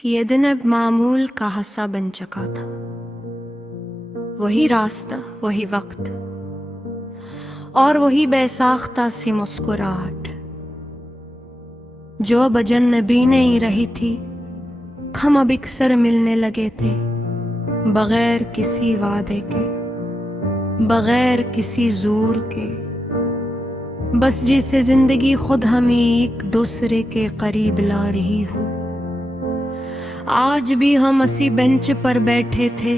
ये दिन अब मामूल का हिस्सा बन चुका था। वही रास्ता, वही वक्त और वही बेसाख्ता सी मुस्कुराहट जो अब अजनबी नहीं रही थी। हम अब अक्सर मिलने लगे थे, बगैर किसी वादे के, बगैर किसी जोर के, बस जैसे जिंदगी खुद हमें एक दूसरे के करीब ला रही हो। आज भी हम उसी बेंच पर बैठे थे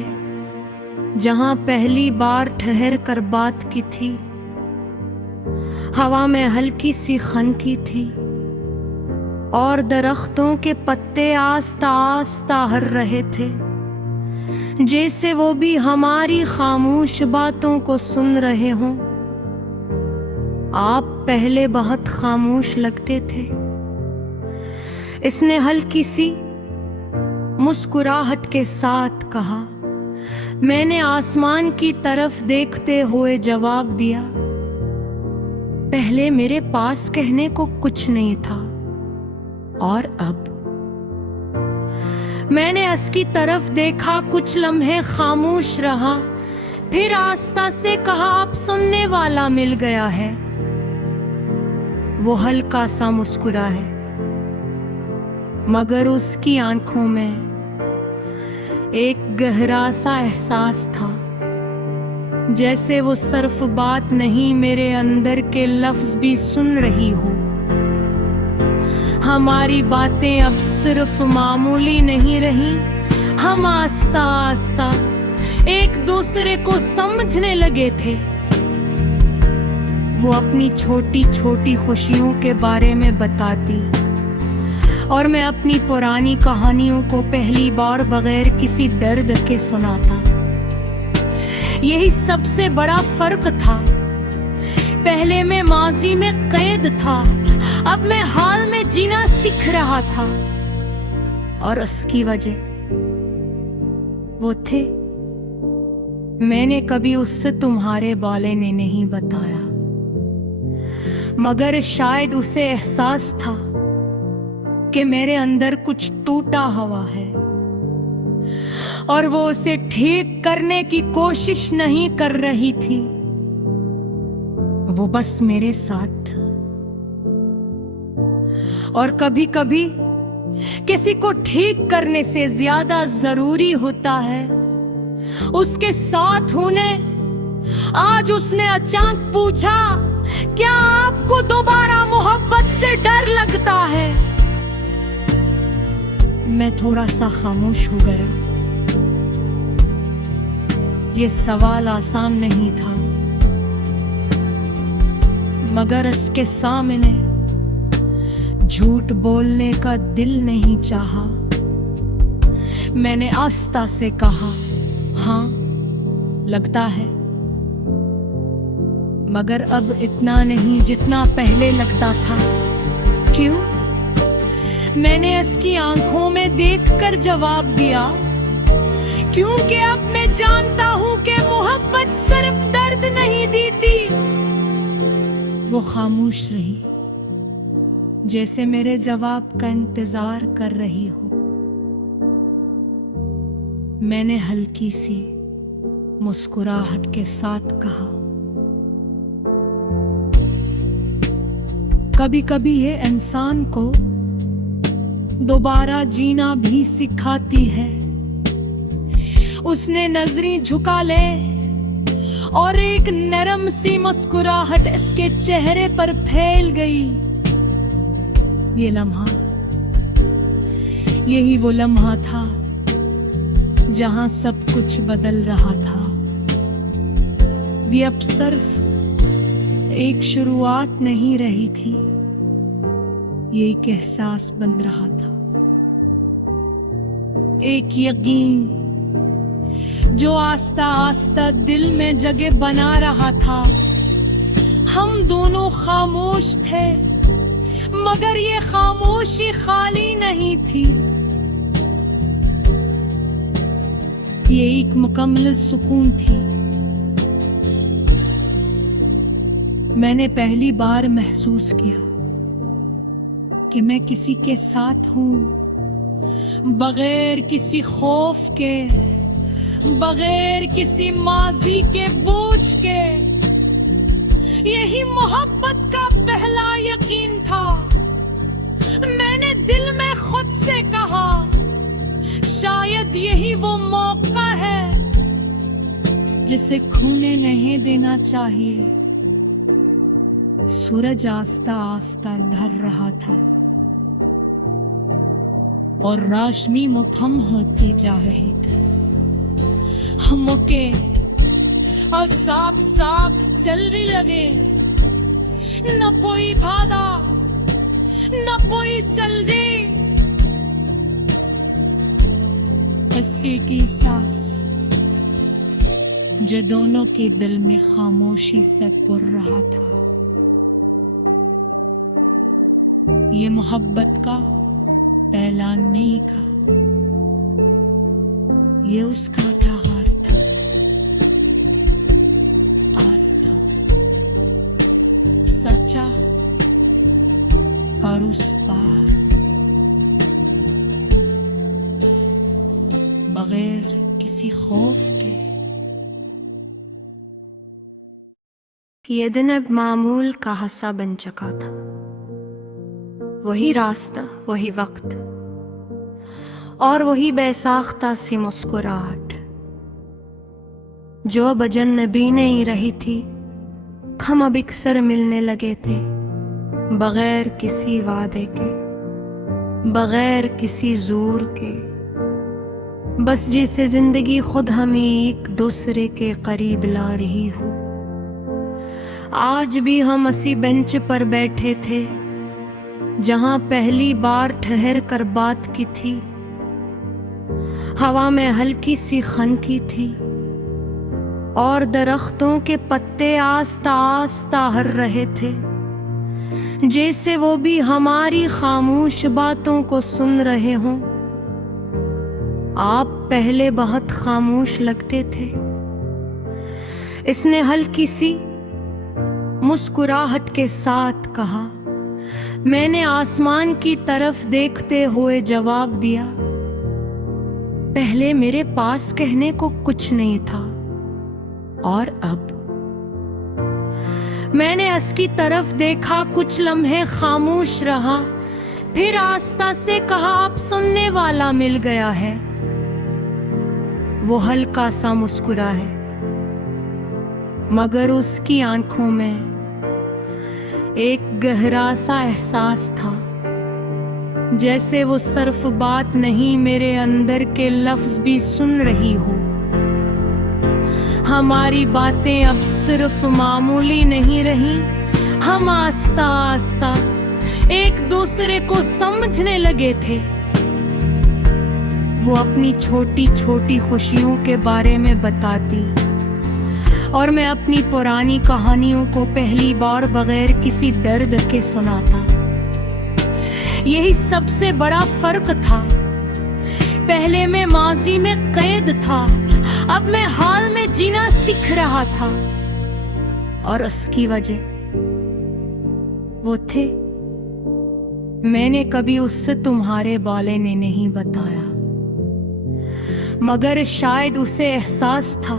जहां पहली बार ठहर कर बात की थी। हवा में हल्की सी खनकी थी और दरख्तों के पत्ते आस्ता आस्ता हर रहे थे, जैसे वो भी हमारी खामोश बातों को सुन रहे हों। आप पहले बहुत खामोश लगते थे। इसने हल्की सी मुस्कुराहट के साथ कहा। मैंने आसमान की तरफ देखते हुए जवाब दिया, पहले मेरे पास कहने को कुछ नहीं था और अब। मैंने उसकी तरफ देखा, कुछ लम्हे खामोश रहा, फिर आस्ता से कहा, अब सुनने वाला मिल गया है। वो हल्का सा मुस्कुरा है, मगर उसकी आंखों में एक गहरा सा एहसास था, जैसे वो सिर्फ बात नहीं, मेरे अंदर के लफ्ज भी सुन रही हो। हमारी बातें अब सिर्फ मामूली नहीं रही, हम आस्ता आस्ता एक दूसरे को समझने लगे थे। वो अपनी छोटी छोटी खुशियों के बारे में बताती और मैं अपनी पुरानी कहानियों को पहली बार बगैर किसी दर्द के सुनाता। यही सबसे बड़ा फर्क था। पहले मैं माजी में कैद था, अब मैं हाल में जीना सीख रहा था। और उसकी वजह वो थे, मैंने कभी उससे तुम्हारे बारे में नहीं बताया, मगर शायद उसे एहसास था कि मेरे अंदर कुछ टूटा हुआ है और वो उसे ठीक करने की कोशिश नहीं कर रही थी। वो बस मेरे साथ। और कभी कभी किसी को ठीक करने से ज्यादा जरूरी होता है उसके साथ होने। आज उसने अचानक पूछा, क्या आपको दोबारा मोहब्बत से डर लगता है? मैं थोड़ा सा खामोश हो गया। ये सवाल आसान नहीं था, मगर इसके सामने झूठ बोलने का दिल नहीं चाहा। मैंने आस्ता से कहा, हाँ लगता है, मगर अब इतना नहीं जितना पहले लगता था। क्यों? मैंने इसकी आंखों में देखकर जवाब दिया, क्योंकि अब मैं जानता हूं कि मोहब्बत सिर्फ दर्द नहीं देती। वो खामोश रही, जैसे मेरे जवाब का इंतजार कर रही हो। मैंने हल्की सी मुस्कुराहट के साथ कहा, कभी कभी ये इंसान को दोबारा जीना भी सिखाती है। उसने नजरें झुका ले और एक नरम सी मुस्कुराहट इसके चेहरे पर फैल गई। ये लम्हा, यही वो लम्हा था जहां सब कुछ बदल रहा था। ये अब सिर्फ एक शुरुआत नहीं रही थी, ये एक एहसास बन रहा था, एक यकीन जो आस्ता आस्ता दिल में जगह बना रहा था। हम दोनों खामोश थे, मगर ये खामोशी खाली नहीं थी। ये एक मुकम्मल सुकून थी। मैंने पहली बार महसूस किया कि मैं किसी के साथ हूं बगैर किसी खौफ के, बगैर किसी माजी के बोझ के। यही मोहब्बत का पहला यकीन था। मैंने दिल में खुद से कहा, शायद यही वो मौका है जिसे खोने नहीं देना चाहिए। सूरज आस्ता आस्ता ढल रहा था और रोशनी मुकम होती जा रही थी। हम मुके और साफ साफ चलने लगे, न कोई भागा न कोई चल गई। बस एक ही सांस जो दोनों के दिल में खामोशी से पुर रहा था। ये मोहब्बत का पहला नहीं था, ये उसका आगाज था। आस्था, सच्चा और उस पार, बगैर किसी खौफ के। ये दिन अब मामूल का हिस्सा बन चुका था। वही रास्ता, वही वक्त और वही बेसाख्ता सी मुस्कुराहट जो अब अजनबी नहीं रही थी। हम अब अक्सर मिलने लगे थे, बगैर किसी वादे के, बगैर किसी जोर के। बस जैसे जिंदगी खुद हमें एक दूसरे के करीब ला रही हो। आज भी हम उसी बेंच पर बैठे थे जहां पहली बार ठहर कर बात की थी। हवा में हल्की सी खनकी थी और दरख्तों के पत्ते आस्ता आस्ता हर रहे थे, जैसे वो भी हमारी खामोश बातों को सुन रहे हों। आप पहले बहुत खामोश लगते थे, इसने हल्की सी मुस्कुराहट के साथ कहा। मैंने आसमान की तरफ देखते हुए जवाब दिया, पहले मेरे पास कहने को कुछ नहीं था और अब। मैंने उसकी तरफ देखा, कुछ लम्हे खामोश रहा, फिर आस्ता से कहा, अब सुनने वाला मिल गया है। वो हल्का सा मुस्कुरा है, मगर उसकी आंखों में एक गहरा सा एहसास था, जैसे वो सिर्फ बात नहीं, मेरे अंदर के लफ्ज भी सुन रही हो। हमारी बातें अब सिर्फ मामूली नहीं रही, हम आस्ता आस्ता एक दूसरे को समझने लगे थे। वो अपनी छोटी छोटी खुशियों के बारे में बताती और मैं अपनी पुरानी कहानियों को पहली बार बगैर किसी दर्द के सुनाता। यही सबसे बड़ा फर्क था। पहले मैं माजी में कैद था, अब मैं हाल में जीना सीख रहा था। और उसकी वजह वो थे, मैंने कभी उससे तुम्हारे बारे में नहीं बताया, मगर शायद उसे एहसास था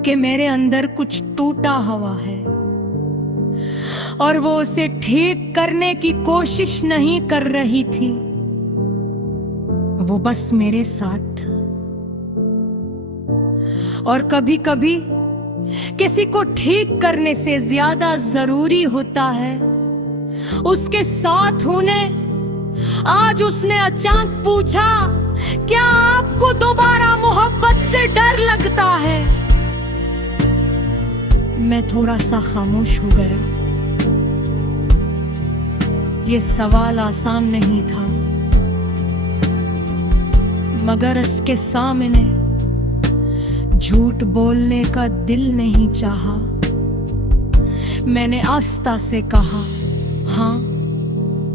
कि मेरे अंदर कुछ टूटा हुआ है और वो उसे ठीक करने की कोशिश नहीं कर रही थी। वो बस मेरे साथ। और कभी कभी किसी को ठीक करने से ज्यादा जरूरी होता है उसके साथ होने। आज उसने अचानक पूछा, क्या आपको दोबारा मोहब्बत से डर लगता है? मैं थोड़ा सा खामोश हो गया। ये सवाल आसान नहीं था, मगर उसके सामने झूठ बोलने का दिल नहीं चाहा। मैंने आस्था से कहा, हाँ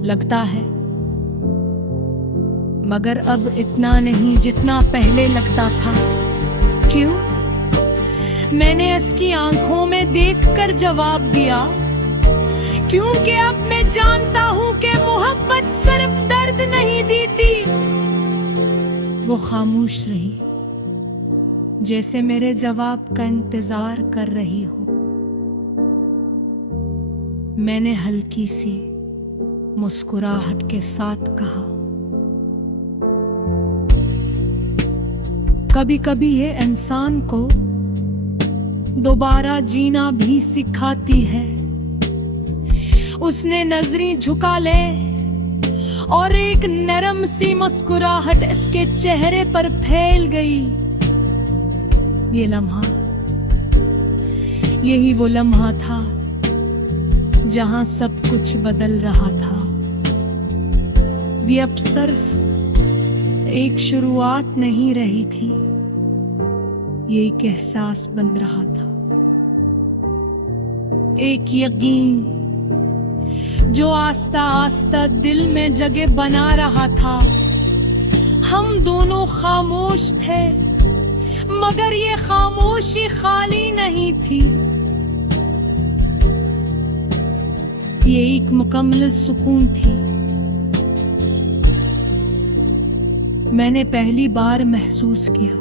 लगता है, मगर अब इतना नहीं जितना पहले लगता था। क्यों? मैंने उसकी आंखों में देखकर जवाब दिया, क्योंकि अब मैं जानता हूँ कि मोहब्बत सिर्फ दर्द नहीं देती। वो खामोश रही, जैसे मेरे जवाब का इंतजार कर रही हो। मैंने हल्की सी मुस्कुराहट के साथ कहा, कभी कभी ये इंसान को दोबारा जीना भी सिखाती है। उसने नजरें झुका ले और एक नरम सी मुस्कुराहट इसके चेहरे पर फैल गई। ये लम्हा, यही वो लम्हा था जहां सब कुछ बदल रहा था। ये अब सिर्फ एक शुरुआत नहीं रही थी, ये एक एहसास बन रहा था, एक यकीन जो आस्ता आस्ता दिल में जगह बना रहा था। हम दोनों खामोश थे, मगर ये खामोशी खाली नहीं थी, ये एक मुकम्मल सुकून थी। मैंने पहली बार महसूस किया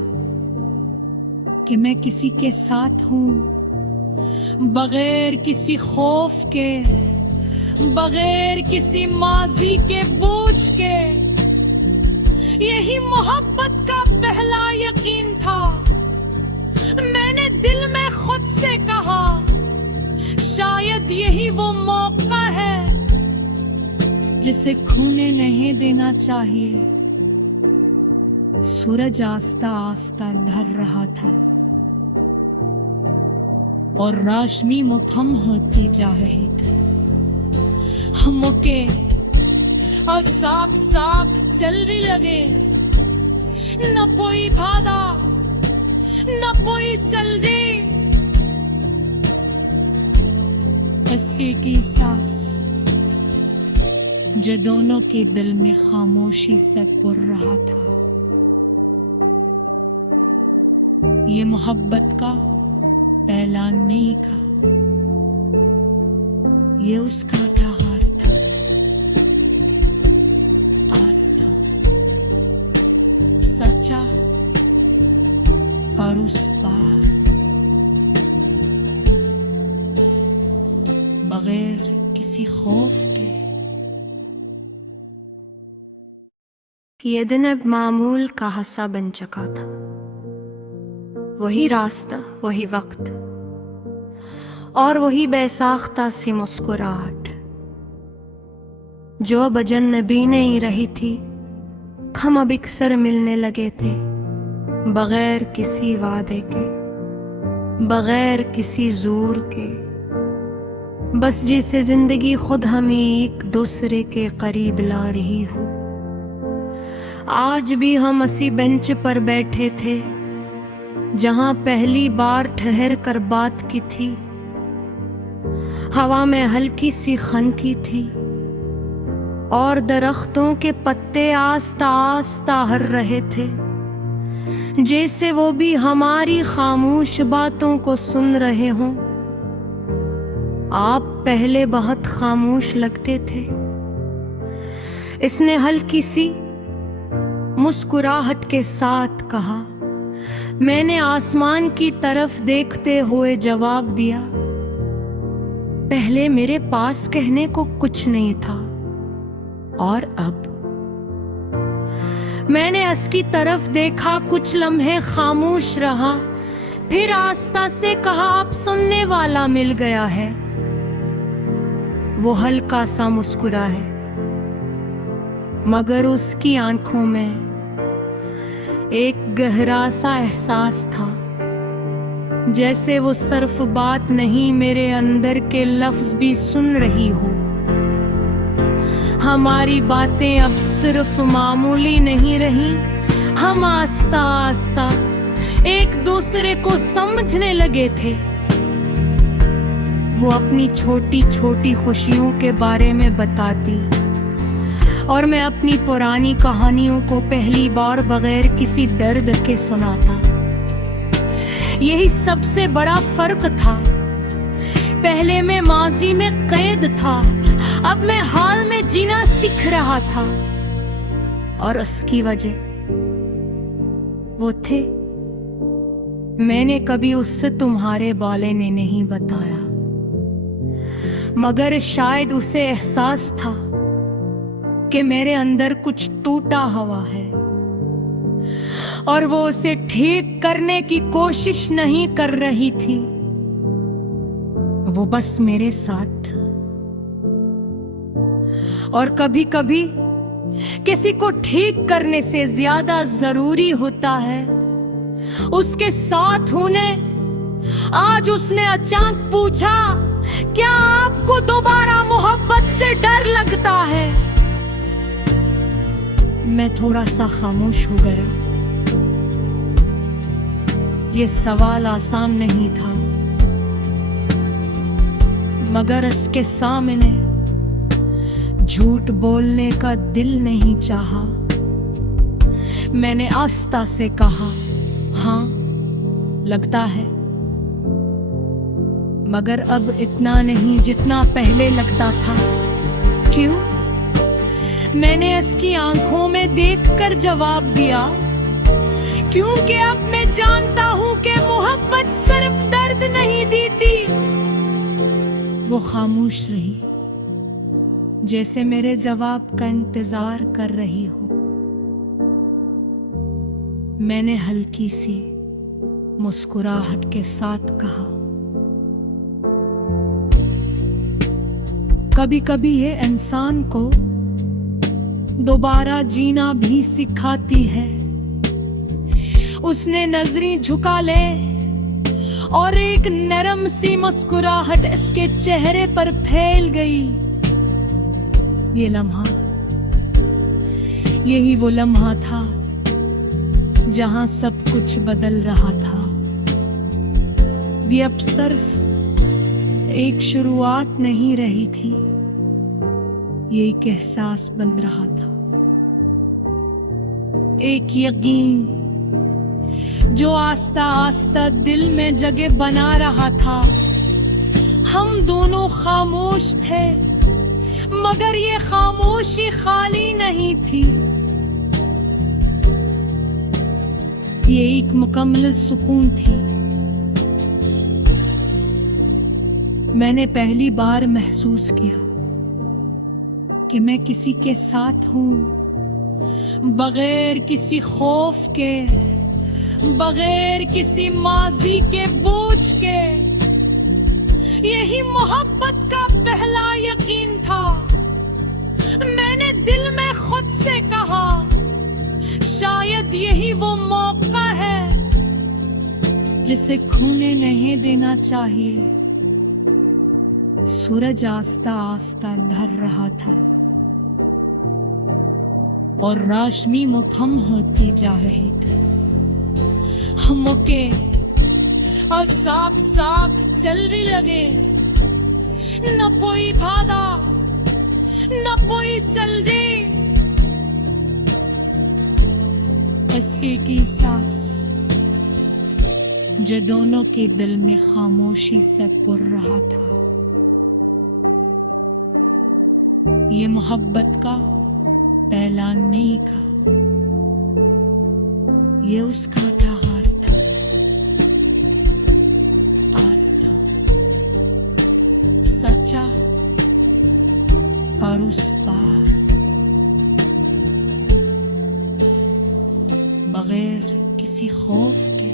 कि मैं किसी के साथ हूं, बगैर किसी खौफ के, बगैर किसी माजी के बोझ के। यही मोहब्बत का पहला यकीन था। मैंने दिल में खुद से कहा, शायद यही वो मौका है जिसे खोने नहीं देना चाहिए। सूरज आस्ता आस्ता ढल रहा था और रोशनी मुकम्मल होती जा रही थी। हम मुके और साथ साथ चलने लगे, न कोई बाधा न कोई चल दे। ऐसे की सांस जो दोनों के दिल में खामोशी से पुर रहा था। ये मोहब्बत का पहला नहीं था, ये उसका आगाज था। आस्था, सच्चा और उस पार, बगैर किसी खौफ के। ये दिन अब मामूल का हिस्सा बन चुका था। वही रास्ता, वही वक्त और वही बेसाख्ता सी मुस्कुराहट जो अब अजनबी नहीं रही थी। हम अब अक्सर मिलने लगे थे, बगैर किसी वादे के, बगैर किसी जोर के, बस जैसे जिंदगी खुद हमें एक दूसरे के करीब ला रही हो। आज भी हम उसी बेंच पर बैठे थे जहां पहली बार ठहर कर बात की थी। हवा में हल्की सी खनकी थी और दरख्तों के पत्ते आस्ता आस्ता हर रहे थे, जैसे वो भी हमारी खामोश बातों को सुन रहे हों। आप पहले बहुत खामोश लगते थे। इसने हल्की सी मुस्कुराहट के साथ कहा। मैंने आसमान की तरफ देखते हुए जवाब दिया, पहले मेरे पास कहने को कुछ नहीं था और अब। मैंने उसकी तरफ देखा, कुछ लम्हे खामोश रहा, फिर आस्ता से कहा, अब सुनने वाला मिल गया है। वो हल्का सा मुस्कुरा है, मगर उसकी आंखों में एक गहरा सा एहसास था, जैसे वो सिर्फ बात नहीं, मेरे अंदर के लफ्ज भी सुन रही हो। हमारी बातें अब सिर्फ मामूली नहीं रही, हम आस्ता आस्ता एक दूसरे को समझने लगे थे। वो अपनी छोटी छोटी खुशियों के बारे में बताती और मैं अपनी पुरानी कहानियों को पहली बार बगैर किसी दर्द के सुनाता। यही सबसे बड़ा फर्क था पहले मैं माजी में कैद था, अब मैं हाल में जीना सीख रहा था। और उसकी वजह वो थे, मैंने कभी उससे तुम्हारे बारे में नहीं बताया, मगर शायद उसे एहसास था कि मेरे अंदर कुछ टूटा हुआ है और वो उसे ठीक करने की कोशिश नहीं कर रही थी। वो बस मेरे साथ था। और कभी कभी किसी को ठीक करने से ज्यादा जरूरी होता है उसके साथ होने। आज उसने अचानक पूछा, क्या आपको दोबारा मोहब्बत से डर लगता है? मैं थोड़ा सा खामोश हो गया। ये सवाल आसान नहीं था, मगर उसके सामने झूठ बोलने का दिल नहीं चाहा। मैंने आस्था से कहा, हाँ लगता है, मगर अब इतना नहीं जितना पहले लगता था। क्यों? मैंने इसकी आंखों में देखकर जवाब दिया, क्योंकि अब मैं जानता हूं कि मोहब्बत सिर्फ दर्द नहीं देती। वो खामोश रही, जैसे मेरे जवाब का इंतजार कर रही हो। मैंने हल्की सी मुस्कुराहट के साथ कहा, कभी कभी ये इंसान को दोबारा जीना भी सिखाती है। उसने नजरें झुका ले और एक नरम सी मुस्कुराहट इसके चेहरे पर फैल गई। ये लम्हा, यही वो लम्हा था जहां सब कुछ बदल रहा था। ये अब सिर्फ एक शुरुआत नहीं रही थी, ये एक एहसास बन रहा था, एक यकीन जो आस्ता आस्ता दिल में जगह बना रहा था। हम दोनों खामोश थे, मगर ये खामोशी खाली नहीं थी, ये एक मुकम्मल सुकून थी। मैंने पहली बार महसूस किया कि मैं किसी के साथ हूं, बगैर किसी खौफ के, बगैर किसी माजी के बोझ के। यही मोहब्बत का पहला यकीन था। मैंने दिल में खुद से कहा, शायद यही वो मौका है जिसे खोने नहीं देना चाहिए। सूरज आस्ता आस्ता ढल रहा था और रोशनी मुकम्मल होती जा रही थी। हम मुके और साथ साथ चलने लगे, न कोई बाधा न कोई चल दे। ऐसे की सांस जो दोनों के दिल में खामोशी से पुर रहा था। ये मोहब्बत का पहला नहीं था, ये उसका आगाज था। आस्था, सच्चा और उस पार, बगैर किसी खौफ के,